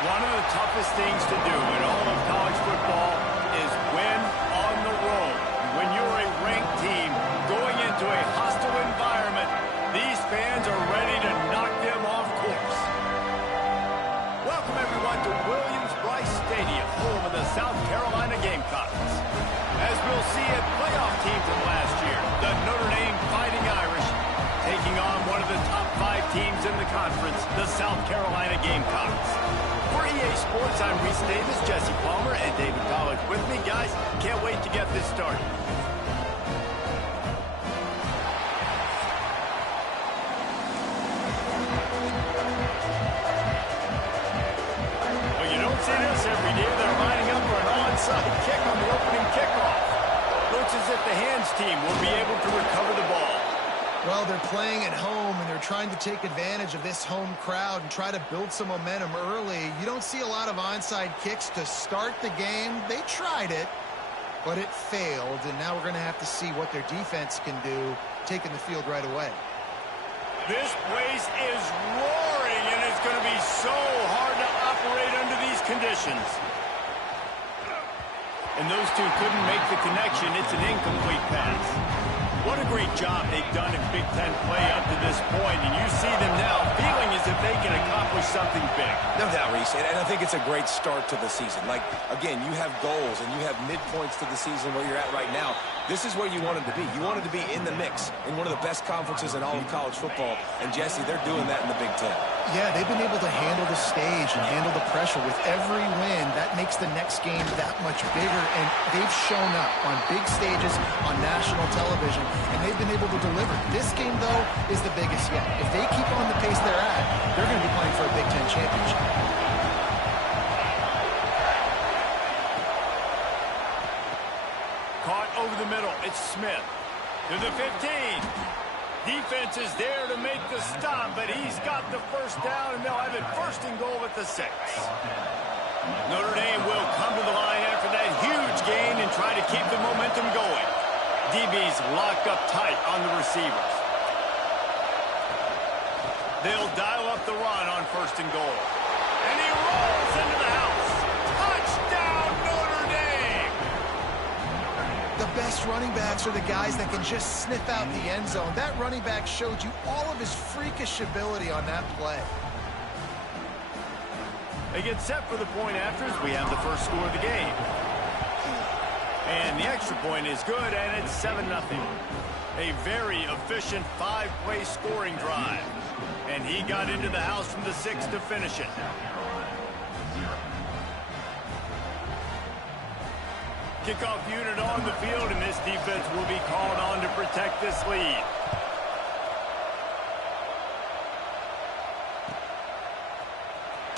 One of the toughest things to do in all of college football is win on the road. When you're a ranked team going into a hostile environment, these fans are ready to knock them off course. Welcome, everyone, to Williams-Brice Stadium, home of the South Carolina Gamecocks. As we'll see a playoff team from last year, the Notre Dame Fighting Irish, taking on one of the top 5 teams in the conference, the South Carolina Gamecocks. For EA Sports, I'm Reese Davis, Jesse Palmer, and David College with me. Guys, can't wait to get this started. Well, you don't see this every day. They're lining up for an onside kick on the opening kickoff. Looks as if the hands team will be able to recover the ball. Well, they're playing at home, and they're trying to take advantage of this home crowd and try to build some momentum early. You don't see a lot of onside kicks to start the game. They tried it, but it failed, and now we're going to have to see what their defense can do, taking the field right away. This place is roaring, and it's going to be so hard to operate under these conditions. And those two couldn't make the connection. It's an incomplete pass. What a great job they've done in Big Ten play up to this point, and you see them now feeling as if they can accomplish something big. No doubt, Reese, and I think it's a great start to the season. Like, again, you have goals and you have midpoints to the season where you're at right now. This is where you wanted to be. You wanted to be in the mix in one of the best conferences in all of college football, and Jesse, they're doing that in the Big Ten. Yeah, they've been able to handle the stage and handle the pressure. With every win, that makes the next game that much bigger, and they've shown up on big stages on national television, and they've been able to deliver. This game, though, is the biggest yet. If they keep on the pace they're at, they're going to be playing for a Big Ten championship. Caught over the middle. It's Smith to the 15. Defense is there to make the stop, but he's got the first down, and they'll have it first and goal at the 6. Notre Dame will come to the line after that huge gain and try to keep the momentum going. DB's locked up tight on the receivers. They'll dial up the run on first and goal. And he rolls into the house. Touchdown, Notre Dame! The best running backs are the guys that can just sniff out the end zone. That running back showed you all of his freakish ability on that play. They get set for the point afters. We have the first score of the game. And the extra point is good, and it's 7-0. A very efficient 5-play scoring drive. And he got into the house from the 6 to finish it. Kickoff unit on the field, and this defense will be called on to protect this lead.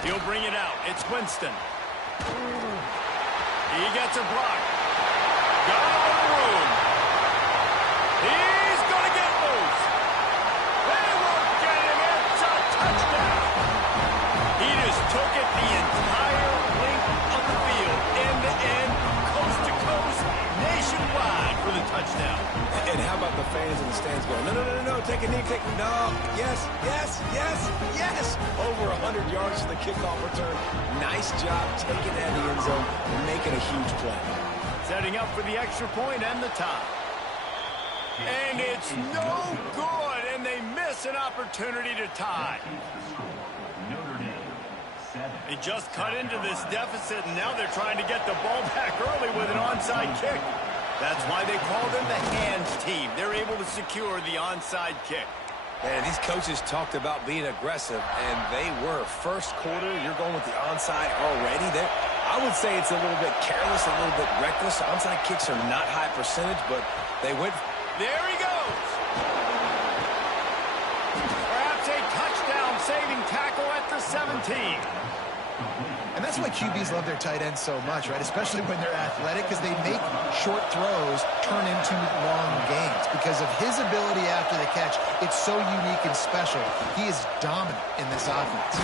He'll bring it out. It's Winston. He gets a block. Got a little room. He's going to get loose. They won't get him. It's a touchdown. He just took it the entire length of the field, end-to-end, coast-to-coast, nationwide for the touchdown. And how about the fans in the stands going, no, take a knee, no, yes. Over 100 yards to the kickoff return. Nice job taking that in the end zone and making a huge play. Setting up for the extra point and the tie. And it's no good, and they miss an opportunity to tie. They just cut into this deficit, and now they're trying to get the ball back early with an onside kick. That's why they call them the hands team. They're able to secure the onside kick. And these coaches talked about being aggressive, and they were. First quarter, you're going with the onside already. I would say it's a little bit careless, a little bit reckless. Onside kicks are not high percentage, but they went. There he goes. 17. And that's why QBs love their tight ends so much, right? Especially when they're athletic, because they make short throws turn into long gains. Because of his ability after the catch, it's so unique and special. He is dominant in this offense.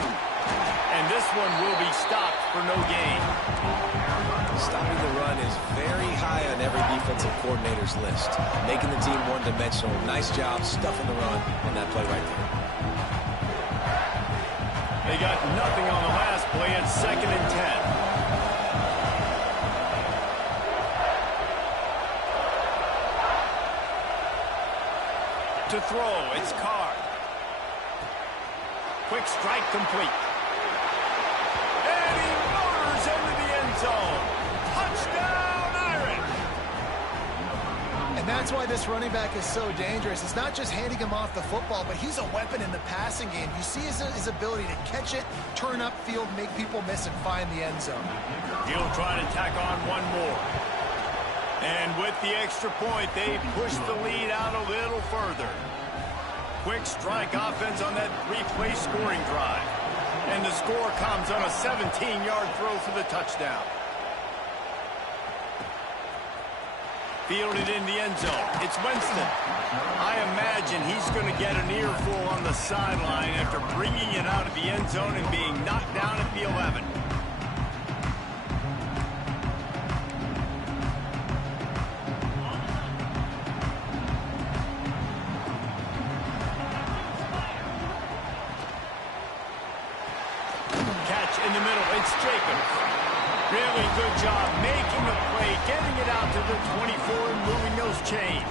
And this one will be stopped for no gain. Stopping the run is very high on every defensive coordinator's list. Making the team one-dimensional. Nice job stuffing the run on that play right there. They got nothing on the last play. It's 2nd and 10. To throw, it's Carr. Quick strike complete. And he motors into the end zone. Touchdown, Irish! And that's why this running back is so dangerous. It's not just handing him off the football, but he's a weapon in the passing game. You see his ability to catch it, turn upfield, make people miss, and find the end zone. He'll try to tack on one more. And with the extra point, they push the lead out a little further. Quick strike offense on that 3-play scoring drive. And the score comes on a 17-yard throw for the touchdown. Fielded in the end zone. It's Winston. I imagine he's going to get an earful on the sideline after bringing it out of the end zone and being knocked down at the 11. Catch in the middle. It's Jacobs. Really good job making the play, getting it out to the 24 and moving those chains.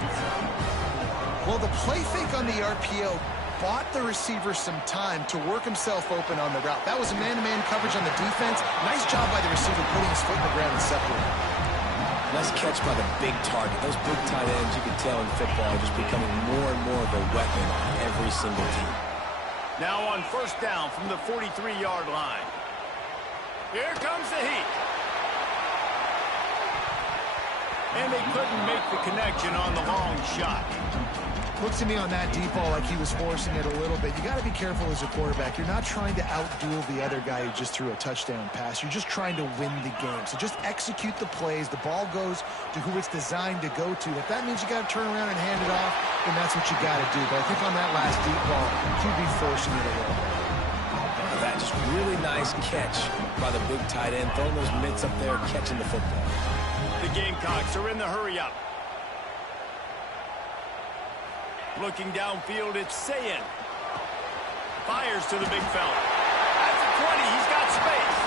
Well, the play fake on the RPO bought the receiver some time to work himself open on the route. That was a man-to-man coverage on the defense. Nice job by the receiver putting his foot in the ground and separating. Nice catch by the big target. Those big tight ends, you can tell in football, are just becoming more and more of a weapon on every single team. Now on 1st down from the 43-yard line. Here comes the heat. And they couldn't make the connection on the long shot. Looks to me on that deep ball like he was forcing it a little bit. You got to be careful as a quarterback. You're not trying to outduel the other guy who just threw a touchdown pass. You're just trying to win the game. So just execute the plays. The ball goes to who it's designed to go to. If that means you got to turn around and hand it off, then that's what you got to do. But I think on that last deep ball, he'd be forcing it a little bit. That just really nice catch by the big tight end, throwing those mitts up there, catching the football. The Gamecocks are in the hurry-up. Looking downfield, it's Sayin. Fires to the big fella. At the 20, he's got space.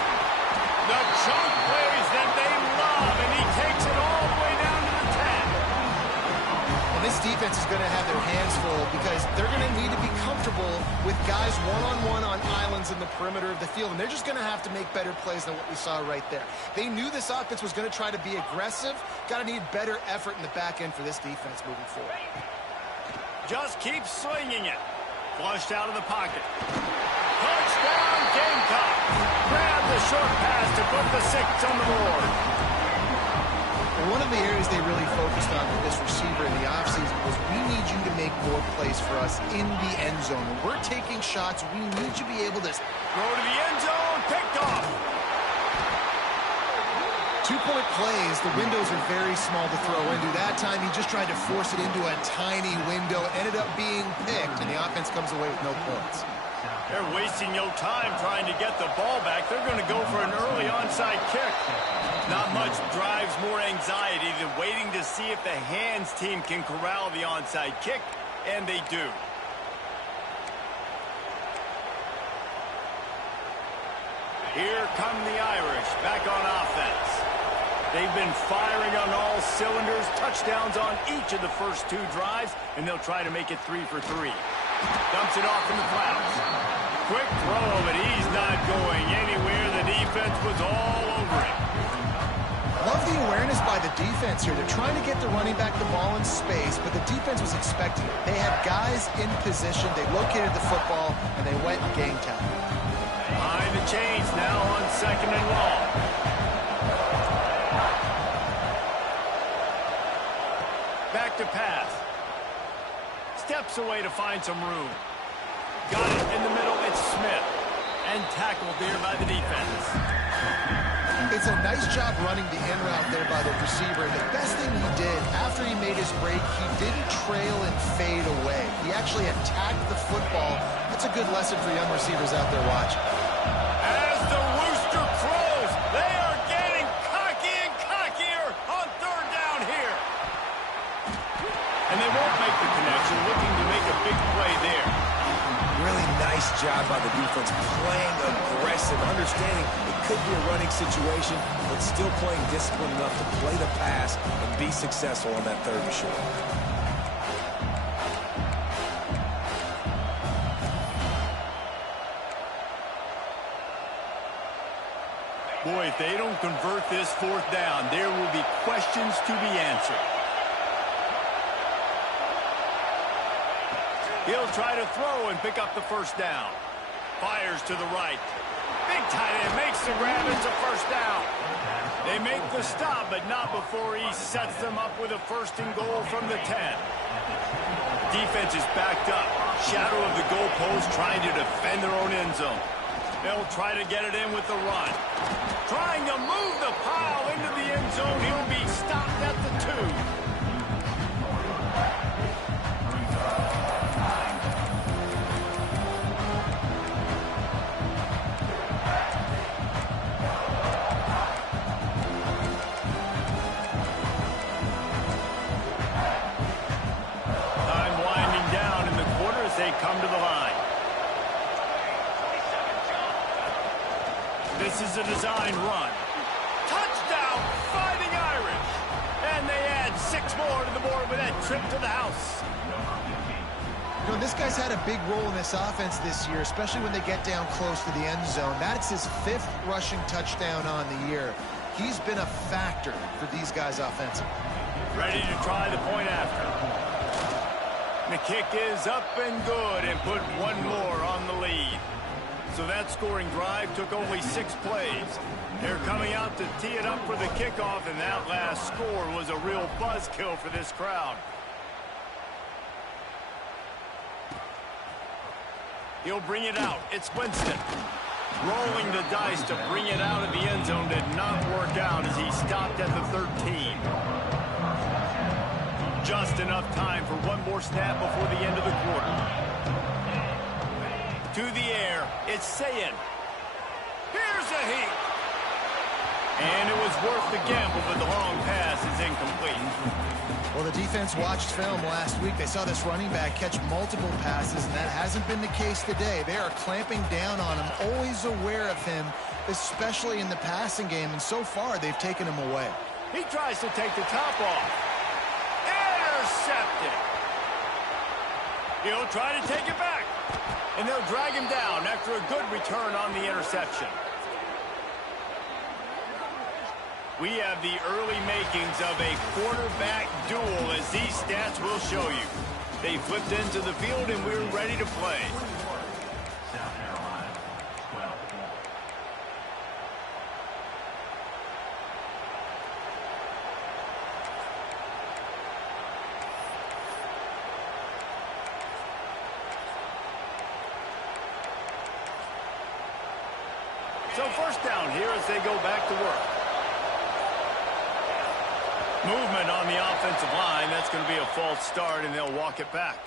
The chunk plays that they love, and he takes it all the way down to the 10. And this defense is going to have their hands full because they're going to need to be comfortable with guys one-on-one on islands in the perimeter of the field, and they're just going to have to make better plays than what we saw right there. They knew this offense was going to try to be aggressive. Got to need better effort in the back end for this defense moving forward. Just keep swinging it. Flushed out of the pocket. Touchdown, Gamecock. Grab the short pass to put the 6 on the board. One of the areas they really focused on with this receiver in the offseason was we need you to make more plays for us in the end zone. When we're taking shots, we need you to be able to throw to the end zone, picked off. 2-point plays, the windows are very small to throw into. That time he just tried to force it into a tiny window. It ended up being picked, and the offense comes away with no points. They're wasting no time trying to get the ball back. They're going to go for an early onside kick. Not much drives more anxiety than waiting to see if the hands team can corral the onside kick, and they do. Here come the Irish back on offense. They've been firing on all cylinders, touchdowns on each of the first 2 drives, and they'll try to make it 3 for 3. Dumps it off in the clouds. Quick throw, but he's not going anywhere. The defense was all over him. Love the awareness by the defense here. They're trying to get the running back the ball in space, but the defense was expecting it. They had guys in position. They located the football, and they went game time. Behind the chains now on 2nd and long. Back to pass. Steps away to find some room. Got it in the middle. It's Smith. And tackled there by the defense. It's a nice job running the in route there by the receiver. And the best thing he did after he made his break, he didn't trail and fade away. He actually attacked the football. That's a good lesson for young receivers out there watching. As the rooster crows, they are getting cocky and cockier on third down here. And they won't make the connection, looking to make a big play there. Really nice job by the defense, playing aggressive, understanding it could be a running situation, but still playing disciplined enough to play the pass and be successful on that third and short. Boy, if they don't convert this fourth down, there will be questions to be answered. He'll try to throw and pick up the first down. Fires to the right. Big tight end makes the grab. It's a first down. They make the stop, but not before he sets them up with a first and goal from the 10. Defense is backed up. Shadow of the goalpost trying to defend their own end zone. They'll try to get it in with the run. Trying to move the pile into the end zone. He'll be stopped at the 2. Come to the line. This is a design run. Touchdown, Fighting Irish. And they add 6 more to the board with that trip to the house. You know, this guy's had a big role in this offense this year, especially when they get down close to the end zone. That's his 5th rushing touchdown on the year. He's been a factor for these guys offensively. Ready to try the point after. The kick is up and good and put one more on the lead. So that scoring drive took only 6 plays. They're coming out to tee it up for the kickoff, and that last score was a real buzzkill for this crowd. He'll bring it out. It's Winston. Rolling the dice to bring it out of the end zone did not work out as he stopped at the 13. Just enough time for one more snap before the end of the quarter. To the air, it's Sayin. Here's a heat. And it was worth the gamble, but the long pass is incomplete. Well, the defense watched film last week. They saw this running back catch multiple passes, and that hasn't been the case today. They are clamping down on him, always aware of him, especially in the passing game, and so far they've taken him away. He tries to take the top off. Intercepted. He'll try to take it back. And they'll drag him down after a good return on the interception. We have the early makings of a quarterback duel, as these stats will show you. They flipped into the field and we're ready to play. So first down here as they go back to work. Movement on the offensive line. That's going to be a false start, and they'll walk it back.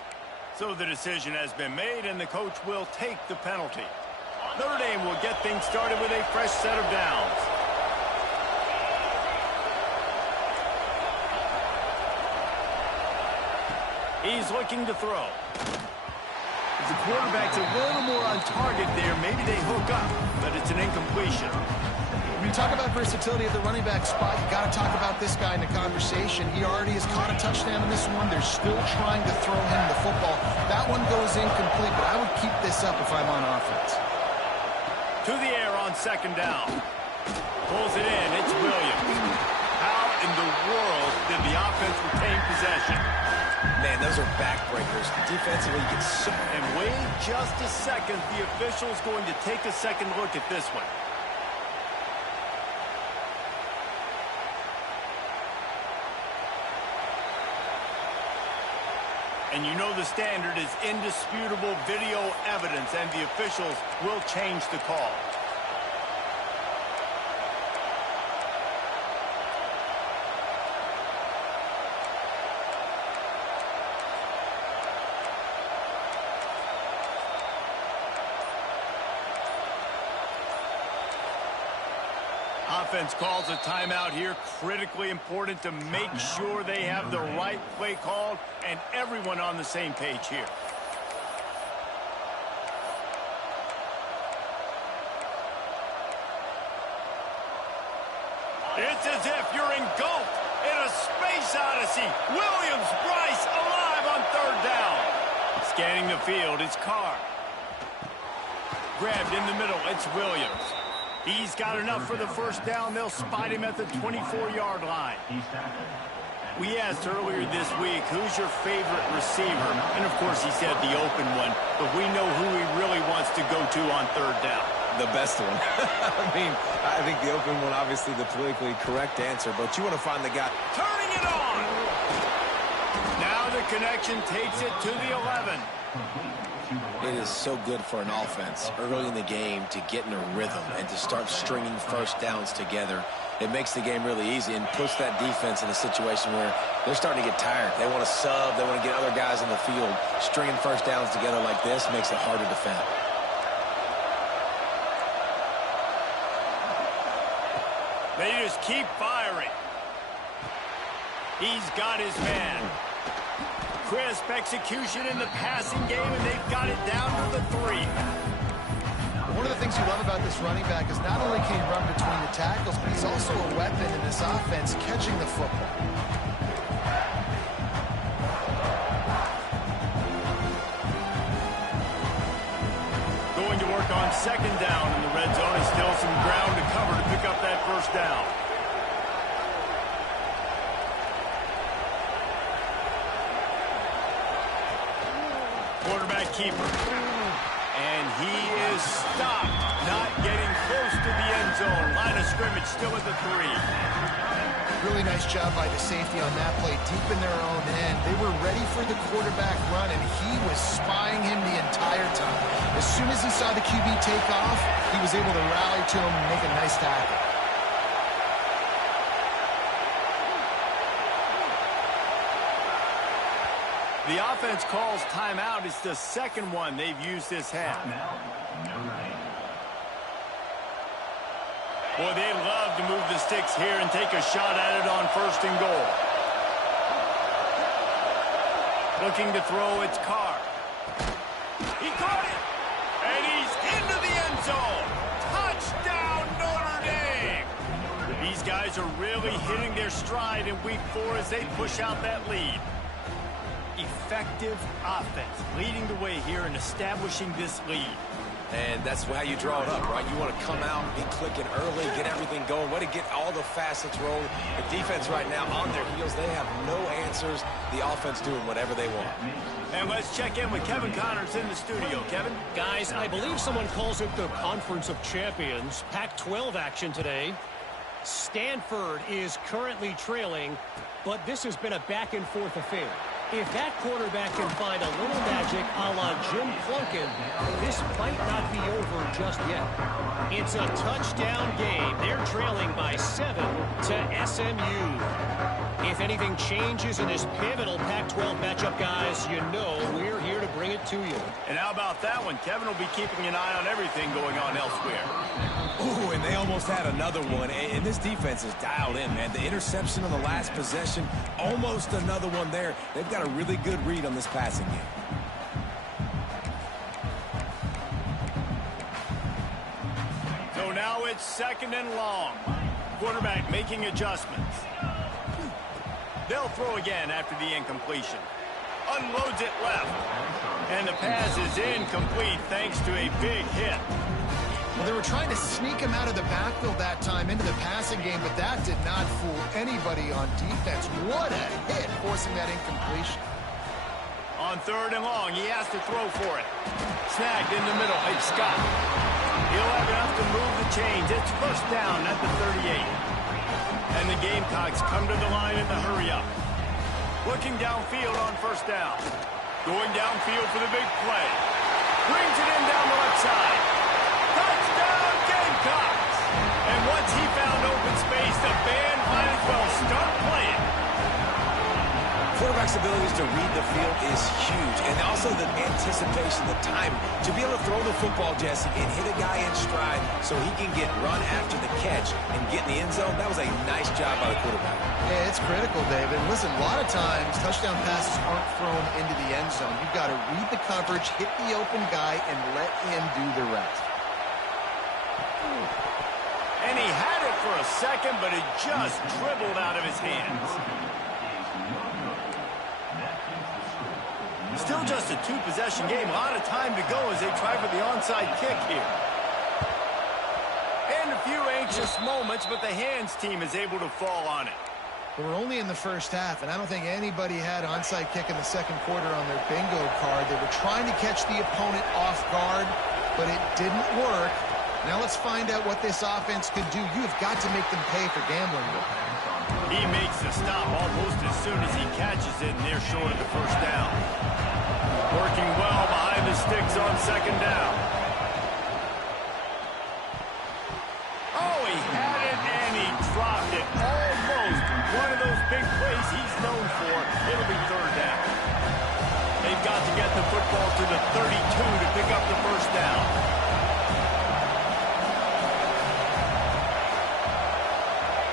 So the decision has been made, and the coach will take the penalty. Notre Dame will get things started with a fresh set of downs. He's looking to throw. If the quarterback's a little more on target there, maybe they hook up, but it's an incompletion. When you talk about versatility at the running back spot, you got to talk about this guy in the conversation. He already has caught a touchdown in this one. They're still trying to throw him the football. That one goes incomplete, but I would keep this up if I'm on offense. To the air on second down. Pulls it in. It's Williams. How in the world did the offense retain possession? Man, those are backbreakers. Defensively, you get so... And wait just a second. The official's going to take a second look at this one. And you know the standard is indisputable video evidence, and the officials will change the call. Offense calls a timeout here. Critically important to make sure they have the right play called and everyone on the same page here. It's as if you're engulfed in a space odyssey. Williams-Brice alive on third down. Scanning the field, it's Carr. Grabbed in the middle, it's Williams. He's got enough for the first down. They'll spot him at the 24-yard line. We asked earlier this week, who's your favorite receiver? And, of course, he said the open one. But we know who he really wants to go to on third down. The best one. I think the open one, obviously the politically correct answer. But you want to find the guy. Turning it on. Now the connection takes it to the 11. It is so good for an offense early in the game to get in a rhythm and to start stringing first downs together. It makes the game really easy and puts that defense in a situation where they're starting to get tired. They want to sub. They want to get other guys in the field. Stringing first downs together like this makes it hard to defend. They just keep firing. He's got his man. Crisp execution in the passing game, and they've got it down to the 3. One of the things you love about this running back is not only can he run between the tackles, but he's also a weapon in this offense catching the football. Going to work on second down in the red zone. Is still some ground to cover to pick up that first down. Quarterback keeper. And he is stopped, not getting close to the end zone. Line of scrimmage still at the 3. Really nice job by the safety on that play, deep in their own end. They were ready for the quarterback run, and he was spying him the entire time. As soon as he saw the QB take off, he was able to rally to him and make a nice tackle. The offense calls timeout. It's the second one they've used this half. Boy, they'd love to move the sticks here and take a shot at it on first and goal. Looking to throw, it's Carr. He caught it! And he's into the end zone! Touchdown, Notre Dame! These guys are really hitting their stride in week 4 as they push out that lead. Effective offense leading the way here and establishing this lead. And that's how you draw it up, right? You want to come out, be clicking early, get everything going, way to get all the facets rolling. The defense right now on their heels, they have no answers. The offense doing whatever they want. And let's check in with Kevin Connors in the studio. Kevin? Guys, I believe someone calls it the Conference of Champions. Pac-12 action today. Stanford is currently trailing, but this has been a back-and-forth affair. If that quarterback can find a little magic a la Jim Plunkin, this might not be over just yet. It's a touchdown game. They're trailing by 7 to SMU. If anything changes in this pivotal Pac-12 matchup, guys, you know we're here to bring it to you. And how about that one? Kevin will be keeping an eye on everything going on elsewhere. Ooh, and they almost had another one. And this defense is dialed in, man. The interception on the last possession, almost another one there. They've got a really good read on this passing game. So now it's second and long. Quarterback making adjustments. They'll throw again after the incompletion. Unloads it left. And the pass is incomplete thanks to a big hit. Well, they were trying to sneak him out of the backfield that time into the passing game, but that did not fool anybody on defense. What a hit, forcing that incompletion. On third and long, he has to throw for it. Snagged in the middle, it's Scott. He'll have enough to move the chains. It's first down at the 38. And the Gamecocks come to the line in the hurry up. Looking downfield on first down. Going downfield for the big play. Brings it in down the left side. Touchdown, Gamecocks! And once he found open space, the band might as well start playing. Quarterback's abilities to read the field is huge, and also the anticipation, the time to be able to throw the football, Jesse, and hit a guy in stride so he can get run after the catch and get in the end zone. That was a nice job by the quarterback. Yeah, it's critical, David. Listen, a lot of times touchdown passes aren't thrown into the end zone. You've got to read the coverage, hit the open guy, and let him do the rest. And he had it for a second, but it just dribbled out of his hands. Still just a two-possession game. A lot of time to go as they try for the onside kick here. And a few anxious moments, but the hands team is able to fall on it. We're only in the first half, and I don't think anybody had onside kick in the second quarter on their bingo card. They were trying to catch the opponent off guard, but it didn't work. Now let's find out what this offense could do. You have got to make them pay for gambling with them. He makes the stop almost as soon as he catches it, and they're short of the first down. Working well behind the sticks on second down. Oh, he had it, and he dropped it. Almost one of those big plays he's known for. It'll be third down. They've got to get the football to the 32 to pick up the first down.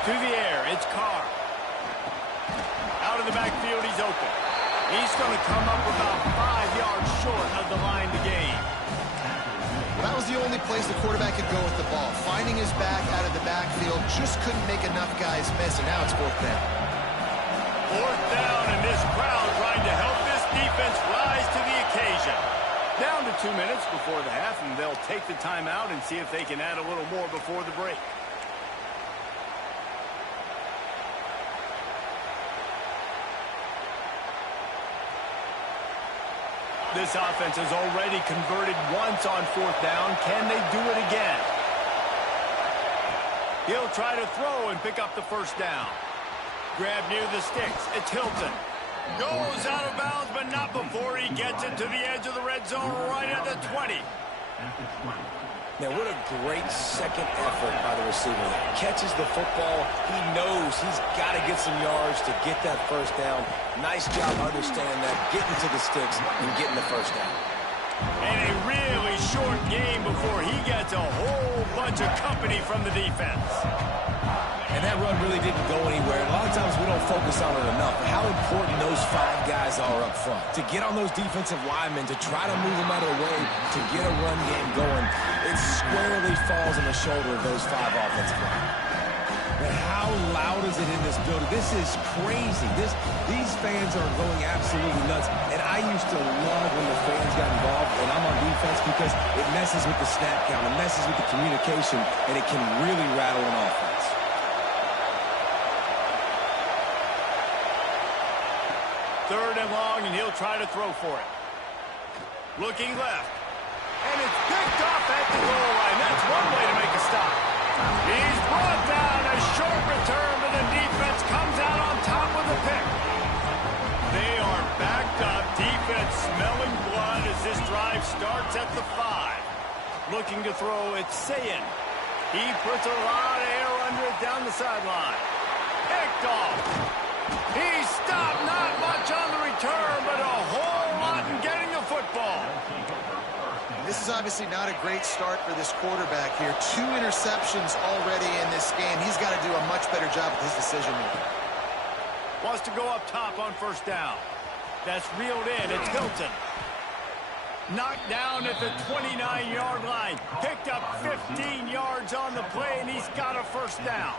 To the air, it's Carr. Out of the backfield, he's open. He's going to come up about 5 yards short of the line to gain. Well, that was the only place the quarterback could go with the ball. Finding his back out of the backfield, just couldn't make enough guys miss, and now it's fourth down. Fourth down, and this crowd trying to help this defense rise to the occasion. Down to 2 minutes before the half, and they'll take the timeout and see if they can add a little more before the break. This offense has already converted once on fourth down. Can they do it again? He'll try to throw and pick up the first down. Grab near the sticks. It's Hilton. Goes out of bounds, but not before he gets it to the edge of the red zone right at the 20. Now, what a great second effort by the receiver there. Catches the football. He knows he's got to get some yards to get that first down. Nice job understanding that, getting to the sticks and getting the first down. And a really short game before he gets a whole bunch of company from the defense. And that run really didn't go anywhere. A lot of times we don't focus on it enough. But how important those 5 guys are up front. To get on those defensive linemen, to try to move them out of the way, to get a run game going, it squarely falls on the shoulder of those 5 offensive linemen. But how loud is it in this building? This is crazy. These fans are going absolutely nuts. And I used to love when the fans got involved, and I'm on defense, because it messes with the snap count, it messes with the communication, and it can really rattle an offense. Third and long, and he'll try to throw for it. Looking left. And it's picked off at the goal line. That's one way to make a stop. He's brought down. A short return, but the defense comes out on top with a pick. They are backed up. Defense smelling blood as this drive starts at the 5. Looking to throw, it's Sayin. He puts a lot of air under it down the sideline. Picked off. He stopped, not much on the return, but a whole lot in getting the football. This is obviously not a great start for this quarterback here. 2 interceptions already in this game. He's got to do a much better job with his decision-making. Wants to go up top on first down. That's reeled in. It's Hilton. Knocked down at the 29-yard line. Picked up 15 yards on the play, and he's got a first down.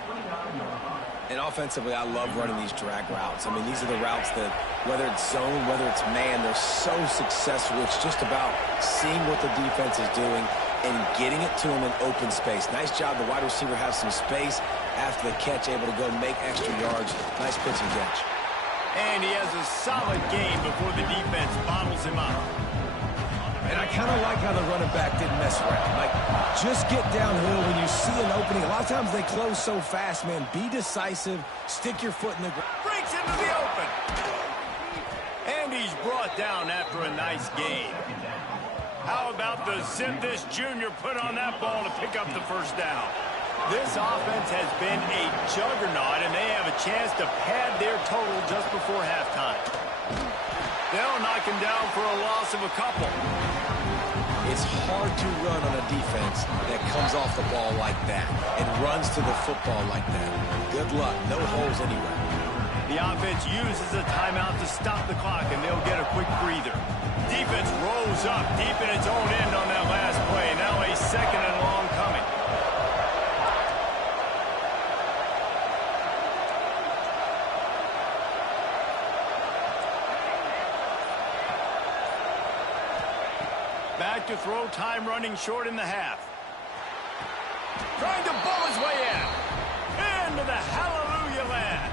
And offensively, I love running these drag routes. I mean, these are the routes that, whether it's zone, whether it's man, they're so successful. It's just about seeing what the defense is doing and getting it to him in open space. Nice job. The wide receiver has some space after the catch, able to go make extra yards. Nice pitch and catch. And he has a solid game before the defense bottles him up. And I kind of like how the running back didn't mess around. Like, just get downhill when you see an opening. A lot of times they close so fast, man. Be decisive. Stick your foot in the ground. Breaks into the open. And he's brought down after a nice game. How about the zip this junior put on that ball to pick up the first down? This offense has been a juggernaut, and they have a chance to pad their total just before halftime. They'll knock him down for a loss of a couple. It's hard to run on a defense that comes off the ball like that and runs to the football like that. Good luck. No holes anywhere. The offense uses a timeout to stop the clock, and they'll get a quick breather. Defense rolls up deep in its own end on that last play. Now a second and long coming. Back to throw, time running short in the half. Trying to bowl his way in. Into the hallelujah land.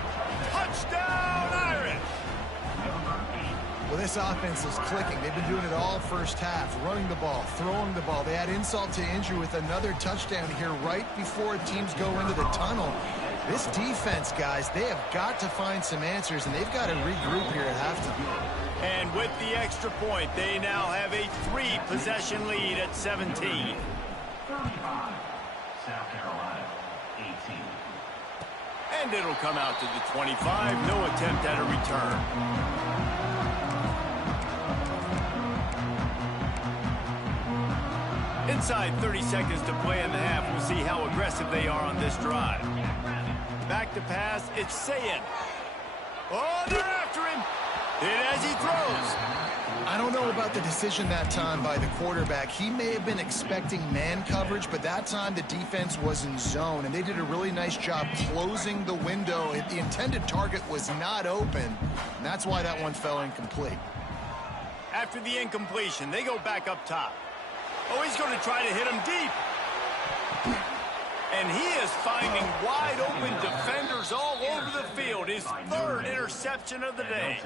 Touchdown, Irish. Well, this offense is clicking. They've been doing it all first half, running the ball, throwing the ball. They add insult to injury with another touchdown here right before teams go into the tunnel. This defense, guys, they have got to find some answers, and they've got to regroup here at halftime. And with the extra point, they now have a 3-possession lead at 17. 35, South Carolina, 18. And it'll come out to the 25. No attempt at a return. Inside 30 seconds to play in the half. We'll see how aggressive they are on this drive. Back to pass. It's Sayin. Oh, they're after him. Hit as he throws. I don't know about the decision that time by the quarterback. He may have been expecting man coverage, but that time the defense was in zone, and they did a really nice job closing the window. The intended target was not open, and that's why that one fell incomplete. After the incompletion, they go back up top. Oh, he's going to try to hit him deep. And he is finding wide-open defenders all over the field. His third interception of the day.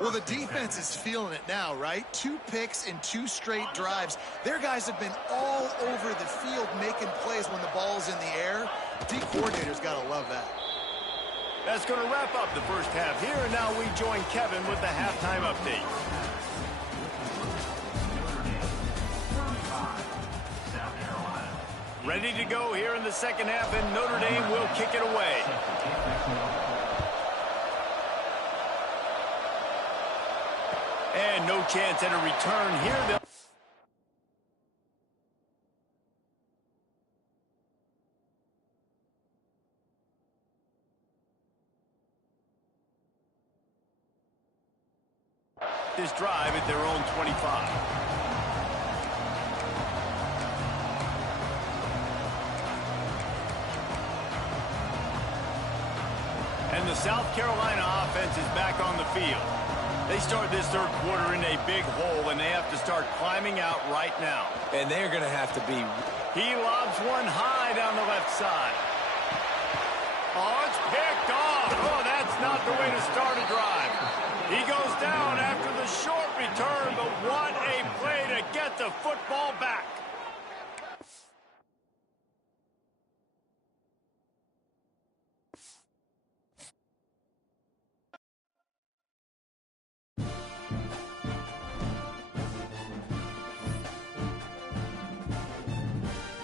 Well, the defense is feeling it now, right? 2 picks in 2 straight drives. Their guys have been all over the field making plays when the ball's in the air. D coordinator's got to love that. That's going to wrap up the first half here, and now we join Kevin with the halftime update. Ready to go here in the second half, and Notre Dame will kick it away. And no chance at a return here. This drive at their own 25. And the South Carolina offense is back on the field. They start this third quarter in a big hole, and they have to start climbing out right now. And they're going to have to be. He lobs one high down the left side. Oh, it's picked off. Oh, that's not the way to start a drive. He goes down after the short return, but what a play to get the football